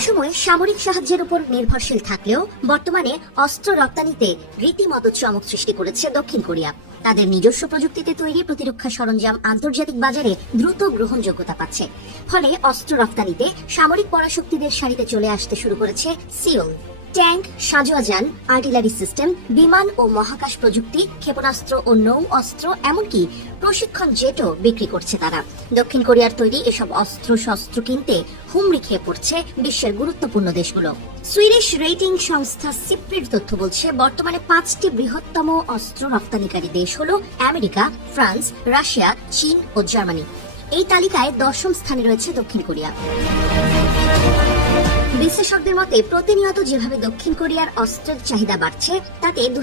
একসময় সামরিক সাহায্যের উপর নির্ভরশীল থাকলেও বর্তমানে অস্ত্র রপ্তানিতে রীতিমত চমক সৃষ্টি করেছে দক্ষিণ কোরিয়া। তাদের নিজস্ব প্রযুক্তিতে তৈরি প্রতিরক্ষা সরঞ্জাম আন্তর্জাতিক বাজারে দ্রুত গ্রহণযোগ্যতা পাচ্ছে। ফলে অস্ত্র রপ্তানিতে সামরিক পরাশক্তিদের সারিতে চলে আসতে শুরু করেছে সিওল। ট্যাঙ্ক সাজোয়া যান আর্টিলারি সিস্টেম, বিমান ও মহাকাশ প্রযুক্তি, ক্ষেপণাস্ত্র ও নৌ অস্ত্র, এমনকি প্রশিক্ষণ জেটও বিক্রি করছে তারা। দক্ষিণ কোরিয়ার তৈরি এসব অস্ত্র শস্ত্র কিনতে হুমড়ি খেয়ে পড়ছে বিশ্বের গুরুত্বপূর্ণ দেশগুলো। সুইডিশ রেটিং সংস্থা সিপ্রির তথ্য বলছে, বর্তমানে পাঁচটি বৃহত্তম অস্ত্র রপ্তানিকারী দেশ হল আমেরিকা, ফ্রান্স, রাশিয়া, চীন ও জার্মানি। এই তালিকায় দশম স্থানে রয়েছে দক্ষিণ কোরিয়া। বিশ্লেষকদের মতে, প্রতিনিয়ত যেভাবে দক্ষিণ কোরিয়ার অস্ত্রের চাহিদা বাড়ছে, তাতে দু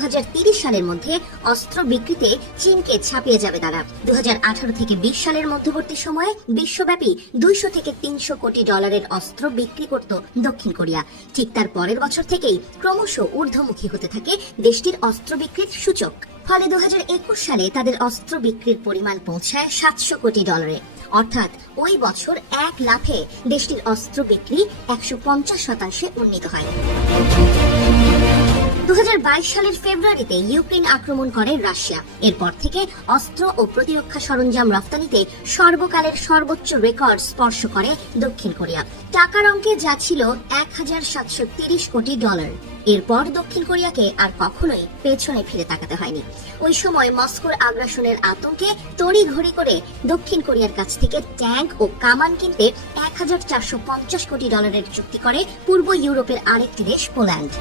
সালের মধ্যে অস্ত্র বিক্রিতে চীনকে ছাপিয়ে যাবে তারা দু হাজার আঠারো থেকে বিশ সালের মধ্যবর্তী সময়ে বিশ্বব্যাপী দুইশো থেকে তিনশো কোটি ডলারের অস্ত্র বিক্রি করত দক্ষিণ কোরিয়া। ঠিক তার পরের বছর থেকেই ক্রমশ ঊর্ধ্বমুখী হতে থাকে দেশটির অস্ত্র বিক্রির সূচক। ফলে দু হাজার একুশ সালে তাদের অস্ত্র বিক্রির পরিমাণ পৌঁছায় সাতশো কোটি ডলারে। অর্থাৎ ওই বছর এক লাফে দেশটির অস্ত্র বিক্রি একশো পঞ্চাশ শতাংশে উন্নীত হয়। দু হাজার বাইশ সালের ফেব্রুয়ারিতে ইউক্রেন আক্রমণ করে রাশিয়া। এরপর থেকে অস্ত্র ও প্রতিরক্ষা সরঞ্জাম রপ্তানিতে সর্বকালের সর্বোচ্চ রেকর্ড স্পর্শ করে দক্ষিণ কোরিয়া। টাকার অঙ্কে যা ছিল এক কোটি ডলার। এরপর দক্ষিণ কোরিয়াকে আর কখনোই পেছনে ফিরে তাকাতে হয়নি। ওই সময় মস্কোর আগ্রাসনের আতঙ্কে তড়ি ঘড়ি করে দক্ষিণ কোরিয়ার কাছ থেকে ট্যাঙ্ক ও কামান কিনতে এক হাজার চারশো পঞ্চাশ কোটি ডলারের চুক্তি করে পূর্ব ইউরোপের আরেকটি দেশ পোল্যান্ড।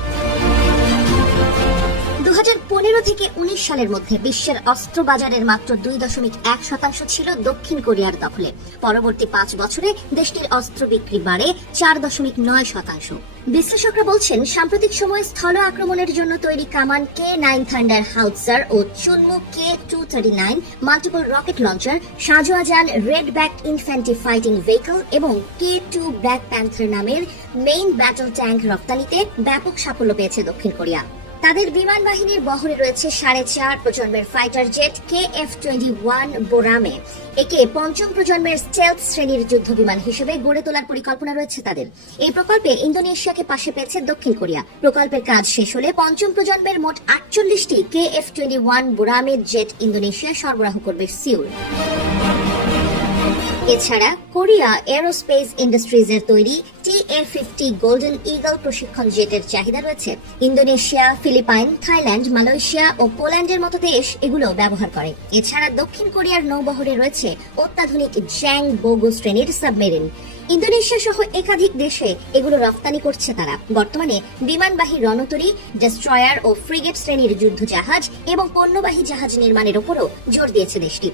থেকে উনিশ সালের মধ্যে বিশ্বের অস্ত্র বাজারের মাত্র দুই দশমিক এক শতাংশ ছিল দক্ষিণ কোরিয়ার দখলে। পরবর্তী পাঁচ বছরে দেশটির অস্ত্র বিক্রি বাড়ে চার দশমিক নয় শতাংশ। বিশ্লেষকরা বলছেন, সাম্প্রতিক সময়ে স্থল আক্রমণের জন্য তৈরি কামান কে নাইন থান্ডার হাউটসার ও Chunmoo K two thirty nine multiple rocket launcher সাজোয়া যান Redback infantry fighting vehicle এবং কে টু ব্ল্যাক প্যান্থার নামের মেইন ব্যাটল ট্যাঙ্ক রপ্তানিতে ব্যাপক সাফল্য পেয়েছে দক্ষিণ কোরিয়া। তাদের বিমান বাহিনীর বহরে রয়েছে সাড়ে চার প্রজন্মের fighter jet K F twenty one Boramae. একে পঞ্চম প্রজন্মের স্টেলথ শ্রেণির যুদ্ধ বিমান হিসেবে গড়ে তোলার পরিকল্পনা রয়েছে তাদের। এই প্রকল্পে ইন্দোনেশিয়াকে পাশে পেয়েছে দক্ষিণ কোরিয়া। প্রকল্পের কাজ শেষ হলে পঞ্চম প্রজন্মের মোট আটচল্লিশটি K F twenty one Boramae jet Indonesia সরবরাহ করবে সিউল। এছাড়া কোরিয়া এরোস্পেস ইন্ডাস্ট্রিজ এর তৈরি T A fifty Golden Eagle প্রশিক্ষণ জেটের চাহিদা রয়েছে। ইন্দোনেশিয়া, ফিলিপাইন, থাইল্যান্ড, মালয়েশিয়া ও পোল্যান্ডের মতো দেশ এগুলো ব্যবহার করে। এছাড়া দক্ষিণ কোরিয়ার নৌবহরে রয়েছে অত্যাধুনিক জ্যাং বোগো শ্রেণির সাবমেরিন। ইন্দোনেশিয়া সহ একাধিক দেশে এগুলো রপ্তানি করছে তারা। বর্তমানে বিমানবাহী রণতরী, ডেস্ট্রয়ার ও ফ্রিগেট শ্রেণির যুদ্ধ জাহাজ এবং পণ্যবাহী জাহাজ নির্মাণের উপরও জোর দিয়েছে দেশটি।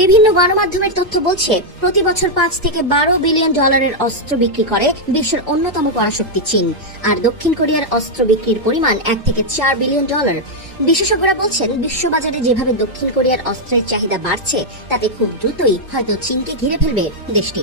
বিভিন্ন গণমাধ্যমের তথ্য বলছে, প্রতি বছর পাঁচ থেকে বারো বিলিয়ন ডলারের অস্ত্র বিক্রি করে বিশ্বের অন্যতম পরাশক্তি চীন। আর দক্ষিণ কোরিয়ার অস্ত্র বিক্রির পরিমাণ এক থেকে চার বিলিয়ন ডলার। বিশেষজ্ঞরা বলছেন, বিশ্ববাজারে যেভাবে দক্ষিণ কোরিয়ার অস্ত্রের চাহিদা বাড়ছে, তাতে খুব দ্রুতই হয়তো চীনকে ঘিরে ফেলবে দেশটি।